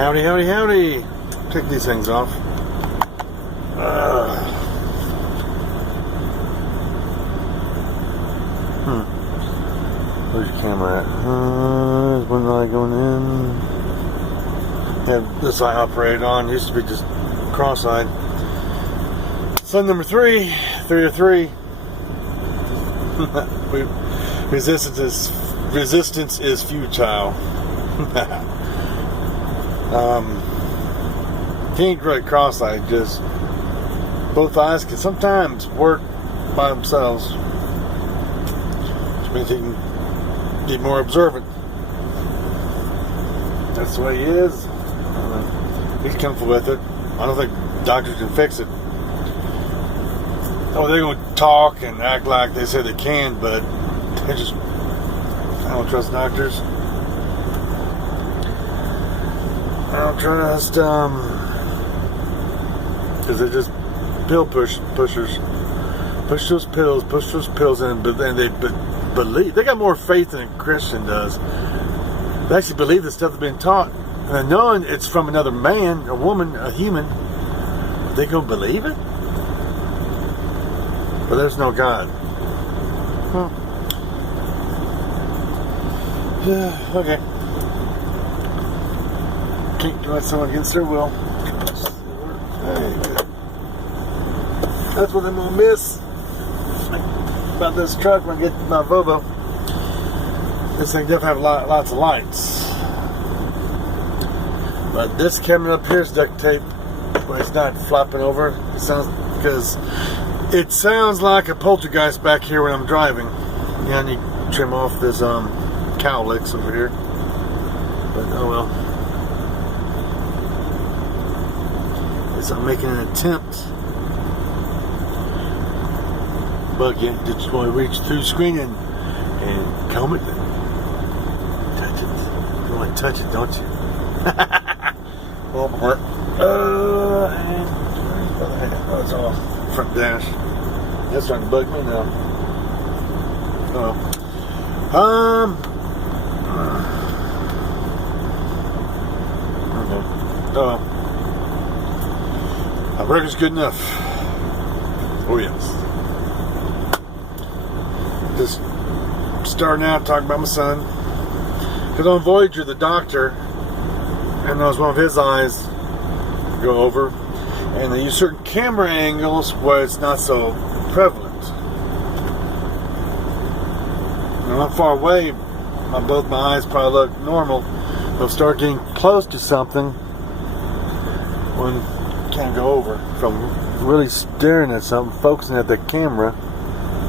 Howdy, howdy, howdy. Take these things off. Where's your camera at? There's one light going in. Have this eye operated on. Used to be just cross-eyed. Sun number 3. 3 of 3. Resistance is futile. Can't really cross-eyed. Just both eyes can sometimes work by themselves, which means you can be more observant. That's the way he is. He's comfortable with it. I don't think doctors can fix it. Oh, they're going to talk and act like they say they can, but they just, I don't trust doctors. I don't trust, because they're just pill pushers. Push those pills in, but then they believe. They got more faith than a Christian does. They actually believe the stuff they've been taught. And knowing it's from another man, a woman, a human, they gonna believe it? But there's no God. Yeah, okay. Can't let someone against their will. That's what I'm gonna miss about this truck when I get my Volvo. This thing definitely have lots of lights. But this camera up here is duct tape, but it's not flopping over. It sounds like a poltergeist back here when I'm driving. Yeah, I need to trim off this cowlicks over here. But oh well. Guess I'm making an attempt. Bug you, just want to reach through the screen and comb it. Touch it. You want to touch it, don't you? Oh, my heart. And that's all. Front dash. That's starting to bug me now. Oh. Okay. Oh. My burger's good enough. Oh yes. Just starting out talking about my son. Because on Voyager, the doctor, and there was one of his eyes go over, and they use certain camera angles where it's not so prevalent. Now I'm far away, both my eyes probably look normal. They'll start getting close to something when you can't go over. From really staring at something, focusing at the camera.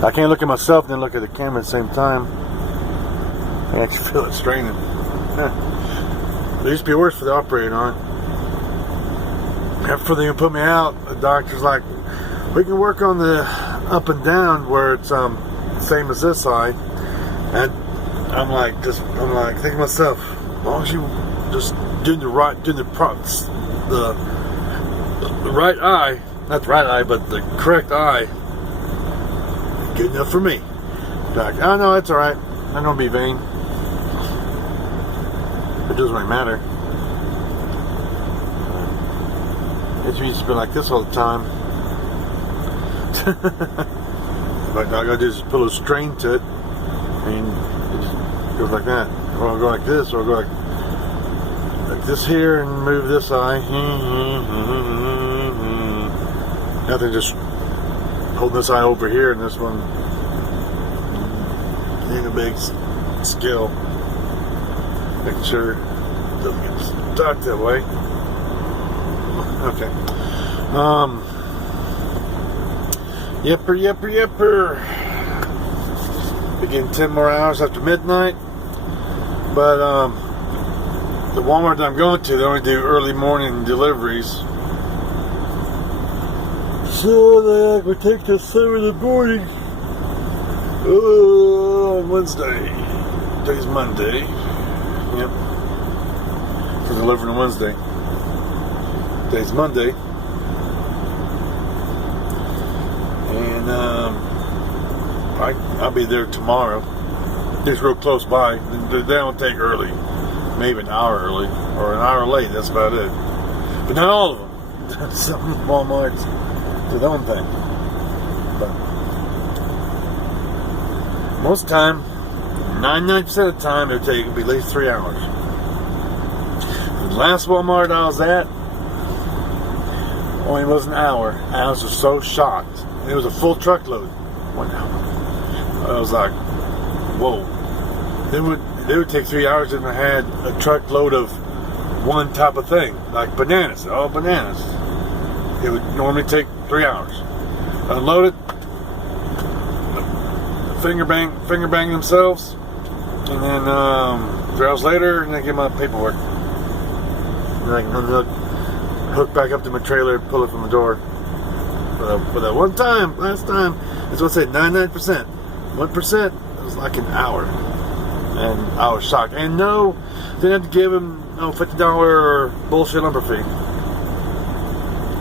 I can't look at myself and then look at the camera at the same time. I actually feel it straining. It used to be worse for the operator on it. After they put me out, the doctor's like, we can work on the up and down where it's same as this side. And I'm like thinking to myself, as long as you just doing the right eye, not the right eye, but the correct eye, good enough for me. Like, oh no, it's alright. I don't be vain. It doesn't really matter. It used to be like this all the time. But all I gotta do is put a little strain to it, and it just goes like that. Or I'll go like this, or I'll go like this here, and move this eye. Nothing, just holding this eye over here, and this one ain't a big skill. Making sure it doesn't get stuck that way. Okay. Yipper. Begin 10 more hours after midnight. But the Walmart that I'm going to, they only do early morning deliveries. So they would take till 7 in the morning. On Wednesday. Today's Monday. Yep. For delivering on Wednesday. Today's Monday. And I'll be there tomorrow. It's real close by. They don't take early. Maybe an hour early. or an hour late. That's about it. But not all of them. Some Walmarts do their own thing. But most of the time, 99% of the time, it'll take at least 3 hours. The last Walmart I was at only was an hour. I was so shocked. It was a full truckload. 1 hour. I was like, whoa. They would take 3 hours if I had a truckload of one type of thing, like bananas. Oh, bananas. It would normally take 3 hours. Unload it, finger bang themselves, and then 3 hours later, and I get my paperwork. And I can unhook, hook back up to my trailer, and pull it from the door. But that one time, last time, that's what I said, 99%. 1% was like an hour. And I was shocked. And no, didn't have to give him no $50 bullshit lumber fee.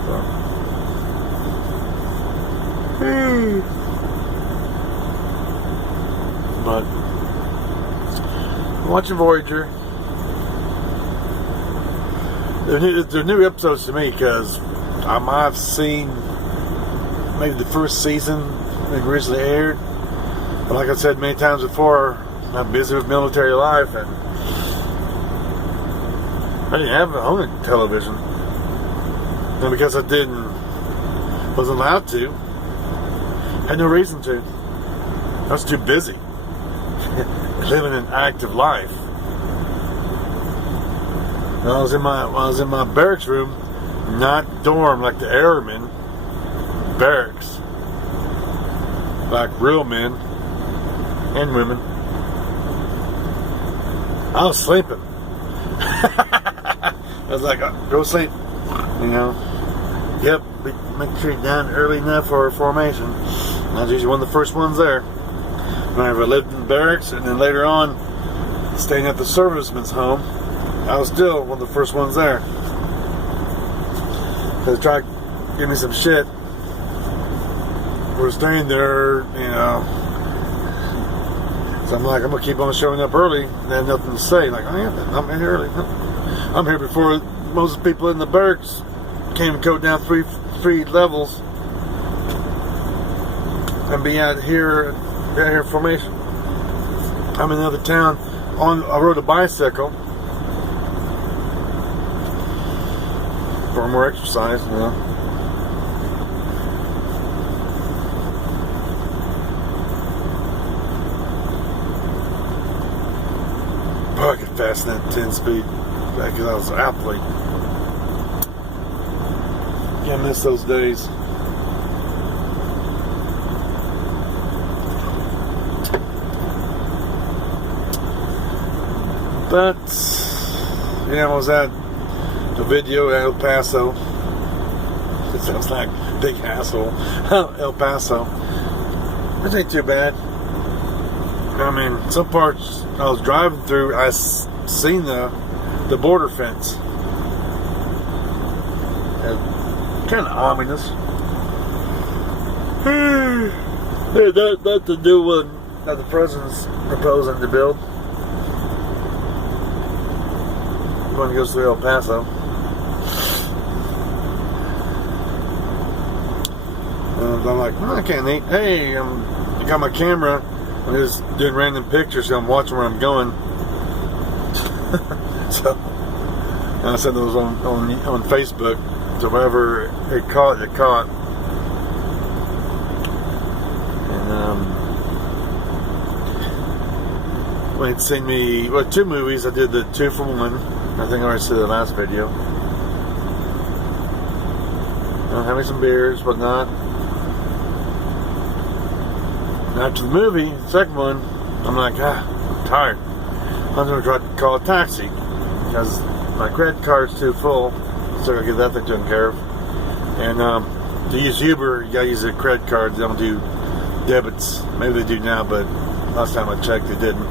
So. But watching Voyager. They're new episodes to me because I might have seen maybe the first season when it originally aired. But like I said many times before, I'm busy with military life and I didn't have a home television. And because I wasn't allowed to, had no reason to. I was too busy living an active life. When I was in my barracks room, not dorm like the airmen, barracks, like real men and women. I was sleeping. I was like, go sleep, you know. Yep, make sure you're down early enough for formation. I was usually one of the first ones there. Whenever I lived in the barracks, and then later on, staying at the serviceman's home, I was still one of the first ones there. They tried to give me some shit. We're staying there, you know. So I'm like, I'm gonna keep on showing up early, and I have nothing to say. Like, oh yeah, I'm in here early. I'm here before most of the people in the barracks came and code down three levels and be out here formation. I'm in another town. I rode a bicycle for more exercise, you know. I get fast in that 10 speed because I was an athlete. Can't miss those days. But yeah, I was at the video at El Paso. It sounds like big asshole. El Paso. It ain't too bad. I mean, some parts I was driving through, I seen the border fence. Kind of ominous. That to do with that the president's proposing to build. When he goes through El Paso. And I'm like, I can't eat. Hey, I got my camera. I'm just doing random pictures, so I'm watching where I'm going. So, and I said those on Facebook. So whatever it caught. And when it seen me, 2 movies. I did the 2 for 1. I think I already said the last video. Having some beers, whatnot. After the movie, the second one, I'm like, I'm tired. I'm going to try to call a taxi because my credit card's too full, so I get that thing taken care of. And to use Uber, you got to use a credit card. They don't do debits. Maybe they do now, but last time I checked, they didn't.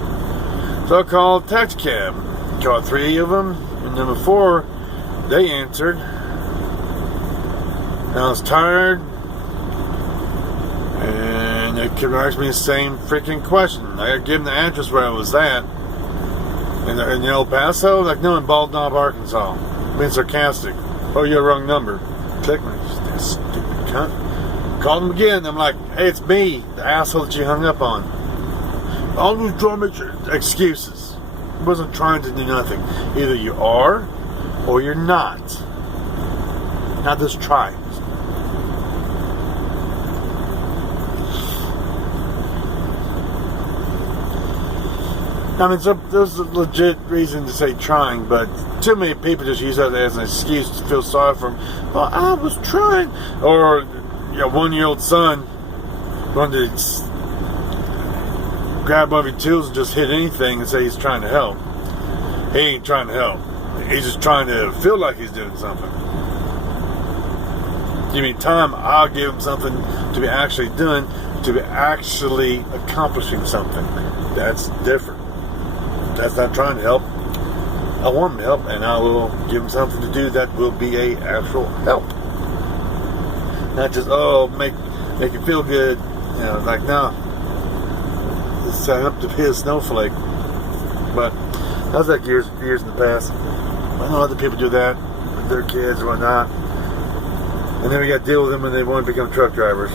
So I called a taxi cab. Called 3 of them, and number 4, they answered. And I was tired. And they kept asking me the same freaking question. I had to give them the address where I was at. In El Paso? Like, no, in Bald Knob, Arkansas. Being sarcastic. Oh, you have wrong number. Click me. That stupid cunt. Called him again. I'm like, hey, it's me, the asshole that you hung up on. I was trying to make sure. Excuses. I wasn't trying to do nothing. Either you are or you're not. Not just try. I mean, there's a legit reason to say trying, but too many people just use that as an excuse to feel sorry for them. Well, I was trying. Or, your 1-year-old son wanted to grab one of your tools and just hit anything and say he's trying to help. He ain't trying to help. He's just trying to feel like he's doing something. Give me time, I'll give him something to be actually doing, to be actually accomplishing something. That's different. That's not trying to help. I want him to help, and I will give him something to do that will be a actual help. Not just, make you feel good. You know, like, no. Sign up to be a snowflake. But that was like years in the past. I know other people do that with their kids and whatnot. And then we got to deal with them when they want to become truck drivers.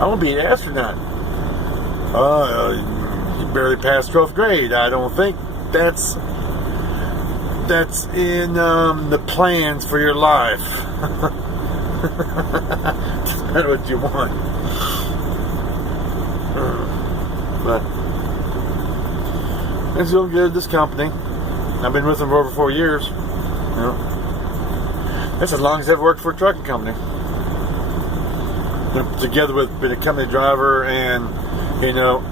I want to be an astronaut. You barely passed 12th grade. I don't think that's in the plans for your life. Doesn't matter what you want. But it's going good. This company, I've been with them for over 4 years. You know, that's as long as I've worked for a trucking company. Together with being a company driver and, you know,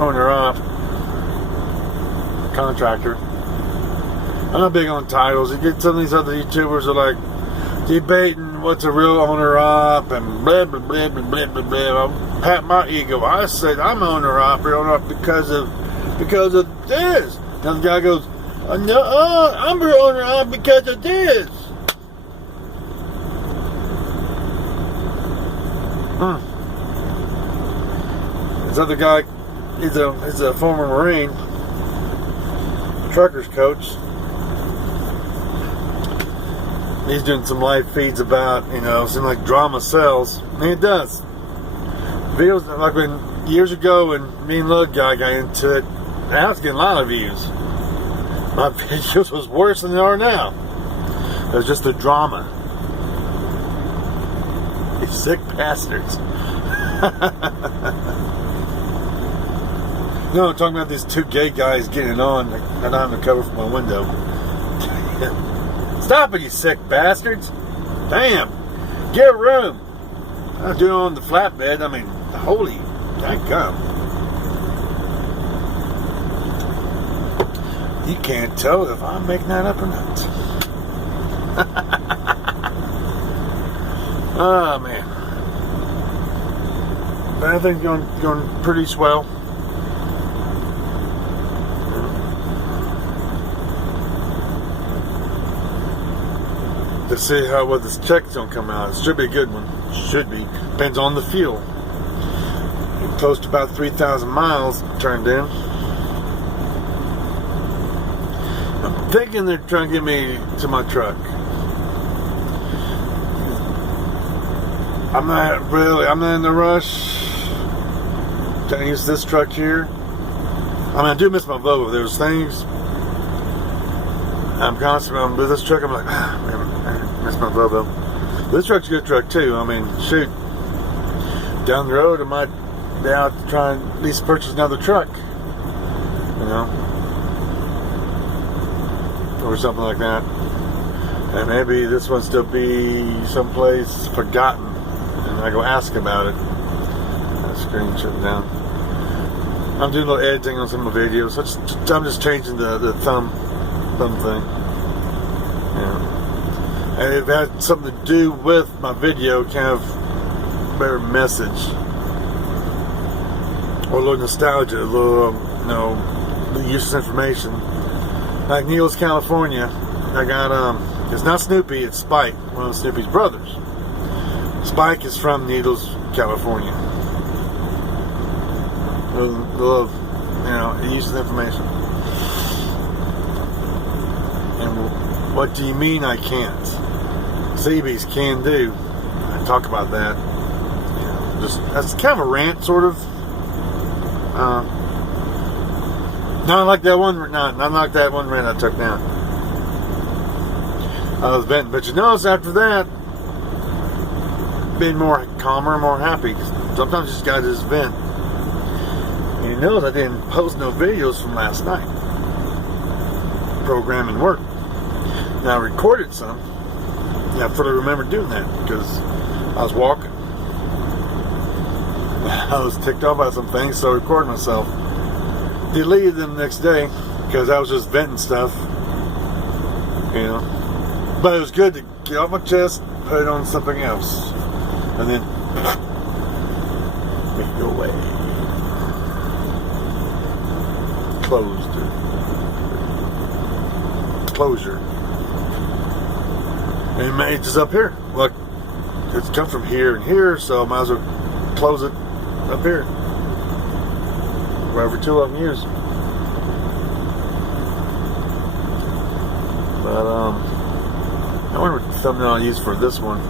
owner-op, contractor. I'm not big on titles. You get some of these other YouTubers are like debating what's a real owner-op and blah, blah, blah, blah, blah, blah, blah. I'll pat my ego. I said I'm owner-op because of this. And the guy goes, no, I'm an owner-op because of this. This other guy, he's a former Marine, trucker's coach. He's doing some live feeds about, you know, seems like drama sells. And it does. Videos, like when years ago when me and Lug Guy got into it, I was getting a lot of views. My videos was worse than they are now. It was just the drama. You sick bastards. No, I'm talking about these two gay guys getting it on and I'm having to cover from my window. Stop it, you sick bastards. Damn. Get a room. I'm doing it on the flatbed. I mean, holy, thank God. You can't tell if I'm making that up or not. Oh, man. But I think going pretty swell. To see what this check's gonna come out. It should be a good one. Should be. Depends on the fuel. Close to about 3,000 miles turned in. I'm thinking they're trying to get me to my truck. I'm not in a rush. Can I use this truck here? I mean, I do miss my Volvo. There's things I'm constantly with this truck. I'm like, man, I miss my Volvo. This truck's a good truck too. I mean, shoot, down the road I might be out to try and at least purchase another truck, you know, or something like that. And maybe this one still be someplace forgotten, and I go ask about it. That screen shut down. I'm doing a little editing on some of the videos. So I'm just changing the thumb thing. Yeah. And it had something to do with my video, kind of better message. Or a little nostalgia, a little, you know, useless information. Like Needles, California, I got, it's not Snoopy, it's Spike, one of Snoopy's brothers. Spike is from Needles, California. Little uses information. And what do you mean I can't? Seabees can do. I talk about that. That's kind of a rant, sort of. Not like that one. Not like that one rant I took down. I was venting, but after that, being more calmer, more happy. Sometimes you just gotta just vent. And you notice I didn't post no videos from last night. Programming work. Now I recorded some. Yeah, I fully remember doing that because I was walking. I was ticked off by some things, so I recorded myself. Deleted them the next day because I was just venting stuff. But it was good to get off my chest, put it on something else, and then make it go away. Closure. And it's just up here. Look, it's come from here and here, so I might as well close it up here. Wherever two of them use. But I wonder what thumbnail I use for this one.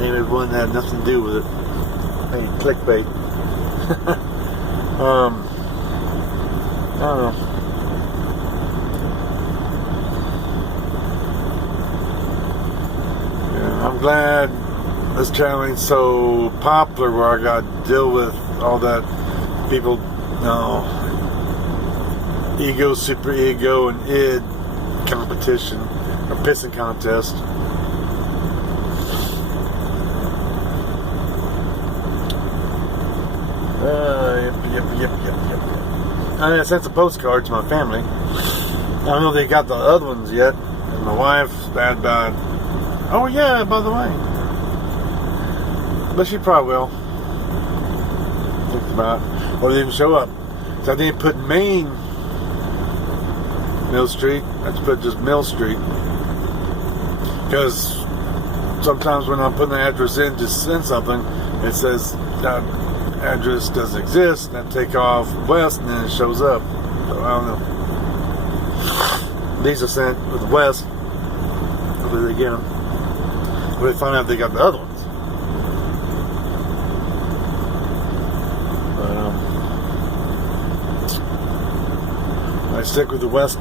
Maybe it wouldn't have nothing to do with it. Maybe clickbait. I don't know. Yeah, I'm glad this channel ain't so popular where I got to deal with all that people, ego, super ego, and id competition or pissing contest. Yep. I sent some postcards to my family. I don't know if they got the other ones yet. And my wife's bad about, oh yeah, by the way. But she probably will. Think about it. Or they didn't show up. So I didn't put Main Mill Street. I just put just Mill Street. Because sometimes when I'm putting the address in to send something, it says that address doesn't exist, and I take off west and then it shows up. So I don't know. These are sent with west. Hopefully they get them. Hopefully they find out they got the other ones. But I stick with the west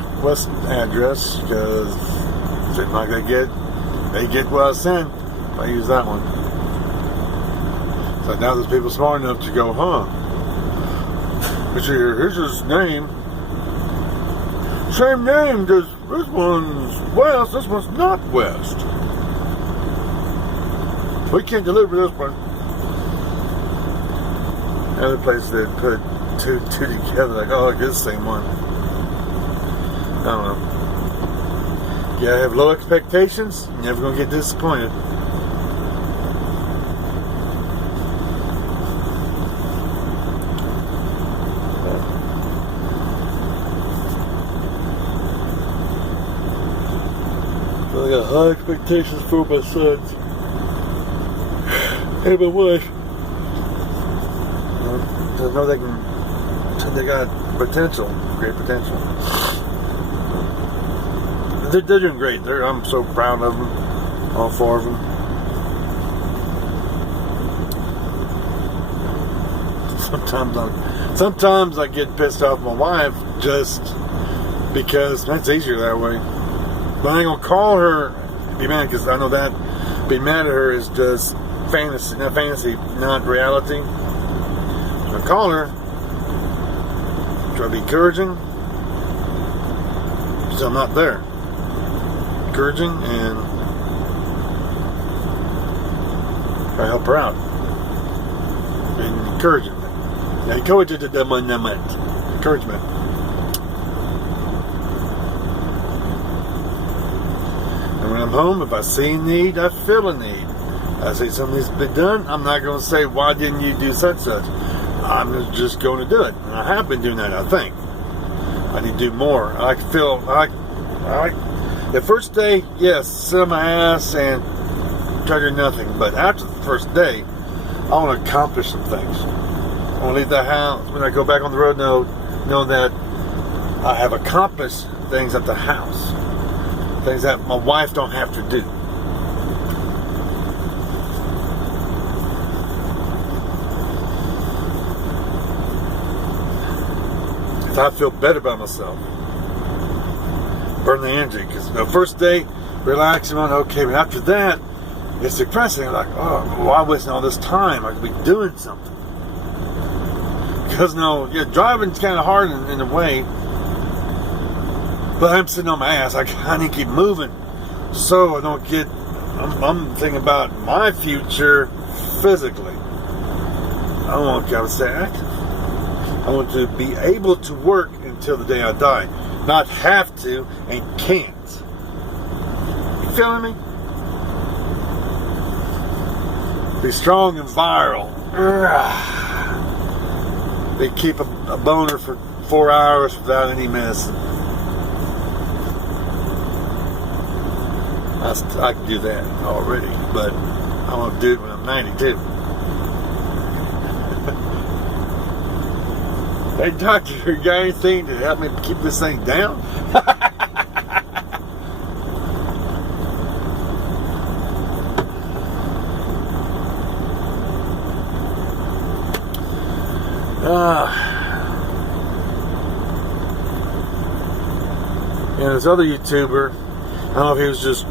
address because they're not gonna they get what I send if I use that one. So now there's people smart enough to go, but here's his name. Same name, just this one's west, this one's not west. We can't deliver this one. Other place that put two together, like, oh, it's the same one. I don't know. You gotta have low expectations, you're never gonna get disappointed. I got high expectations for my sons and my wife. I know they got potential, great potential. They're doing great. I'm so proud of them, all four of them. Sometimes I get pissed off at my wife just because that's easier that way. But I ain't gonna call her, be mad, because I know that being mad at her is just fantasy, not reality. So I call her, try to be encouraging, because I'm not there. Encouraging and try to help her out. Being encouraging. Yeah, encouragement. Encouragement. When I'm home, if I see a need, I feel a need. I see something needs to be done, I'm not going to say, why didn't you do such? I'm just going to do it. And I have been doing that, I think. I need to do more. I feel the first day, yes, sit on my ass and try to do nothing. But after the first day, I want to accomplish some things. I want to leave the house. When I go back on the road, know that I have accomplished things at the house. Things that my wife don't have to do. If I feel better about myself. Burn the energy. Because the first day, relaxing on, okay, but after that, it's depressing. I'm like, oh, why wasting all this time? I could be doing something. Because driving's kind of hard in a way. But I'm sitting on my ass. I need to keep moving. So I don't get... I'm thinking about my future physically. I want to stay active. I want to be able to work until the day I die. Not have to and can't. You feeling me? Be strong and viral. They keep a boner for 4 hours without any medicine. I can do that already, but I want to do it when I'm 92. Hey, doctor, you got anything to help me keep this thing down? And this other YouTuber, I don't know if he was just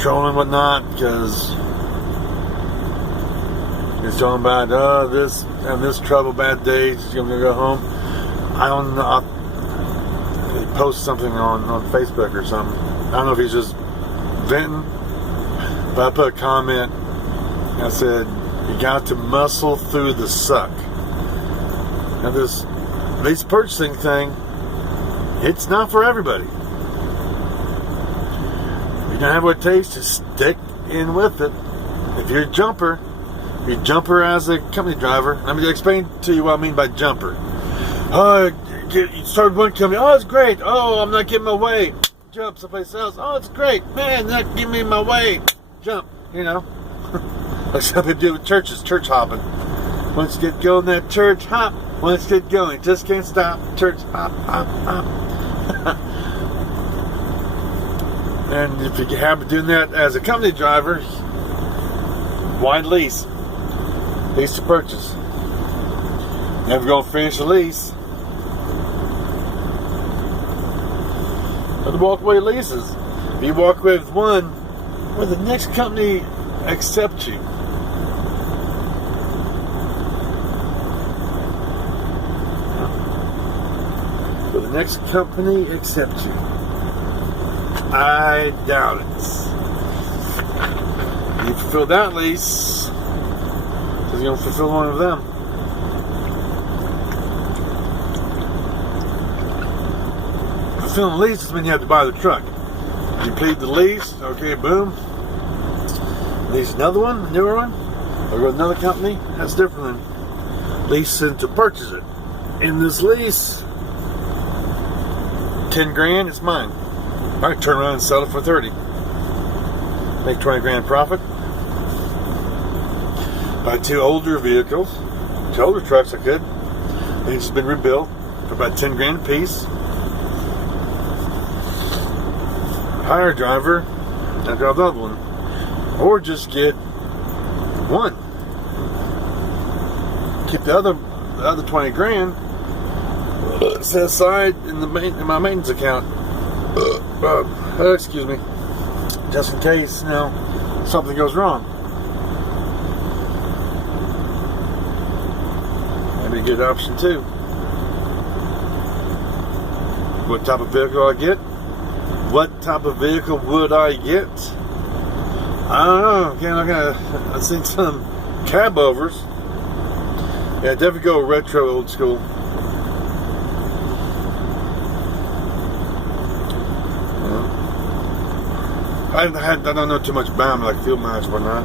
trolling and whatnot, because he's talking about this and this trouble, bad days, he's gonna go home. I don't know. He posted something on Facebook or something. I don't know if he's just venting, but I put a comment. I said, "You got to muscle through the suck." Now this lease purchasing thing, it's not for everybody. You don't have what it takes to stick in with it. If you're a jumper as a company driver, let me explain to you what I mean by jumper. You started one company, oh, it's great. Oh, I'm not getting my way. Jump someplace else. Oh, it's great. Man, not giving me my way. Jump, Like some people do with churches, church hopping. Once you get going, that church hop. Once you get going, just can't stop. Church hop, hop, hop. And if you happen doing that as a company driver, wide lease. Lease to purchase. Never going to finish the lease. But the walkaway leases. If you walk away with one, well, the next company accepts you. Will the next company accept you? I doubt it. You fulfill that lease, because you're going to fulfill one of them. Fulfilling the lease is when you have to buy the truck. You plead the lease, okay, boom. Lease another one, a newer one, or go with another company. That's different than leasing to purchase it. In this lease, 10 grand, it's mine. I can turn around and sell it for 30. Make 20 grand profit. Buy 2 older vehicles, 2 older trucks I could. They've just been rebuilt for about 10 grand a piece. Hire a driver and drive the other one. Or just get one. Keep the other 20 grand set aside in my maintenance account. Excuse me. Just in case, something goes wrong. That'd be a good option too. What type of vehicle I get? What type of vehicle would I get? I don't know. Again, I've seen some cab overs. Yeah, definitely go retro, old school. I don't know too much about them, like field miles or whatnot.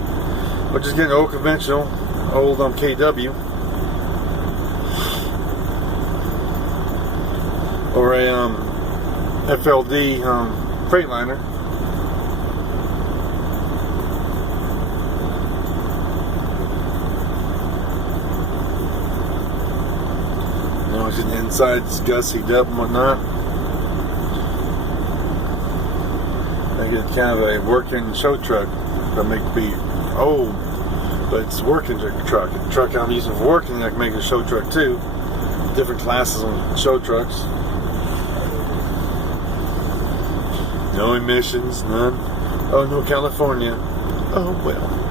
But just getting old conventional, old KW. Or a FLD Freightliner. Actually, the inside's gussied up and whatnot. Make it kind of a working show truck. That'll make it be old, but it's a working truck. The truck I'm using for working, I can make it a show truck too. Different classes on show trucks. No emissions, none. Oh, no California. Oh, well.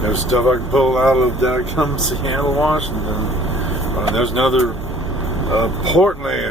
There's stuff I can pull out of Seattle, Washington. There's another Portland.